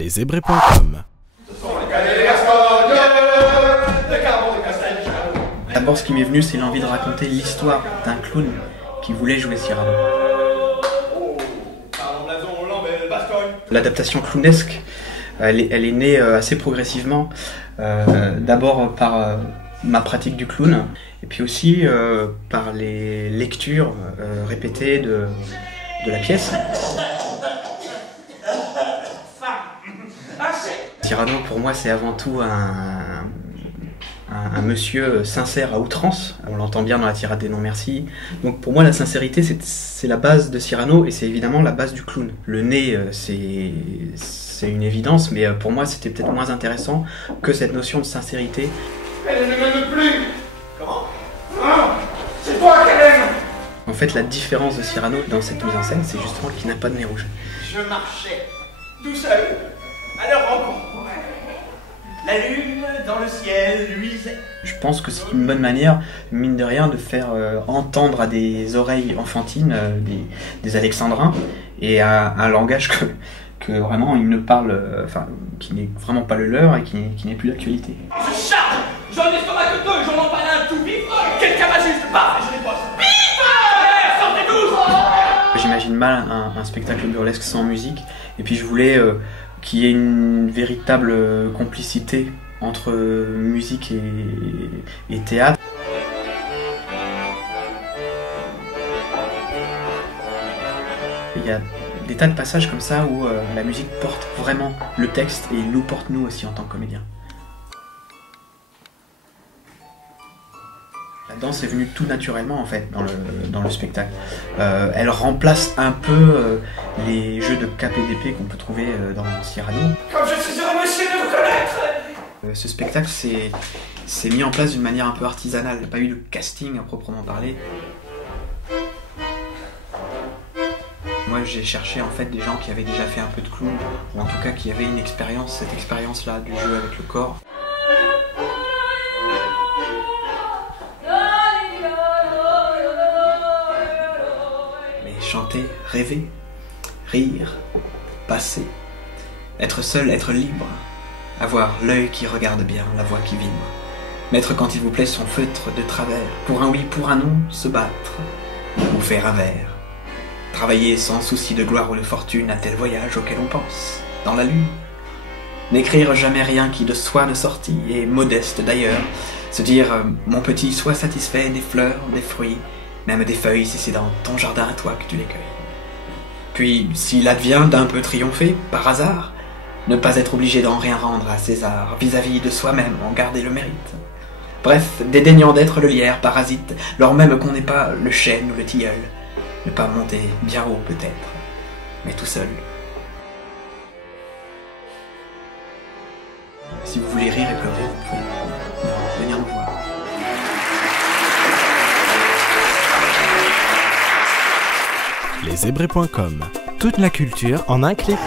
Lesébré.com. D'abord, ce qui m'est venu, c'est l'envie de raconter l'histoire d'un clown qui voulait jouer Cyrano. L'adaptation clownesque, elle est née assez progressivement. D'abord par ma pratique du clown, et puis aussi par les lectures répétées de la pièce. Cyrano, pour moi, c'est avant tout un monsieur sincère à outrance. On l'entend bien dans la tirade des non-merci. Donc pour moi, la sincérité, c'est la base de Cyrano, et c'est évidemment la base du clown. Le nez, c'est une évidence, mais pour moi, c'était peut-être moins intéressant que cette notion de sincérité. Elle ne m'aime plus. Comment? Non, c'est toi qu'elle aime. En fait, la différence de Cyrano dans cette mise en scène, c'est justement qu'il n'a pas de nez rouge. Je marchais tout seul à leur rencontre. La lune dans le ciel luisait. Je pense que c'est une bonne manière, mine de rien, de faire entendre à des oreilles enfantines des alexandrins, et à un langage que vraiment ils ne parlent, qui n'est vraiment pas le leur et qui n'est plus d'actualité. Je charge. J'en ai stomac j'en empale un tout vif. Quelqu'un m'a juste pas. Je n'ai pas. Vif. Sortez tous. J'imagine mal un spectacle burlesque sans musique, et puis je voulais qu'il y ait une véritable complicité entre musique et théâtre. Il y a des tas de passages comme ça où la musique porte vraiment le texte, et il nous porte nous aussi en tant que comédiens. La danse est venue tout naturellement en fait dans le spectacle. Elle remplace un peu les jeux de cap et d'épée qu'on peut trouver dans Cyrano. Comme je suis heureux, monsieur, de vous connaître. Ce spectacle s'est mis en place d'une manière un peu artisanale. Il n'y a pas eu de casting à proprement parler. Moi, j'ai cherché en fait des gens qui avaient déjà fait un peu de clown, ou en tout cas qui avaient une expérience, cette expérience-là du jeu avec le corps. Chanter, rêver, rire, passer, être seul, être libre, avoir l'œil qui regarde bien, la voix qui vibre, mettre quand il vous plaît son feutre de travers, pour un oui, pour un non, se battre, ou faire un verre, travailler sans souci de gloire ou de fortune à tel voyage auquel on pense, dans la lune, n'écrire jamais rien qui de soi ne sortit, et modeste d'ailleurs, se dire mon petit, sois satisfait des fleurs, des fruits, même des feuilles si c'est dans ton jardin à toi que tu les cueilles. Puis, s'il advient d'un peu triompher, par hasard, ne pas être obligé d'en rien rendre à César, vis-à-vis de soi-même, en garder le mérite. Bref, dédaignant d'être le lierre parasite, lors même qu'on n'est pas le chêne ou le tilleul, ne pas monter bien haut peut-être, mais tout seul. Si vous voulez rire et pleurer, vous pouvez venir me voir. Lesébré.com. Toute la culture en un clic.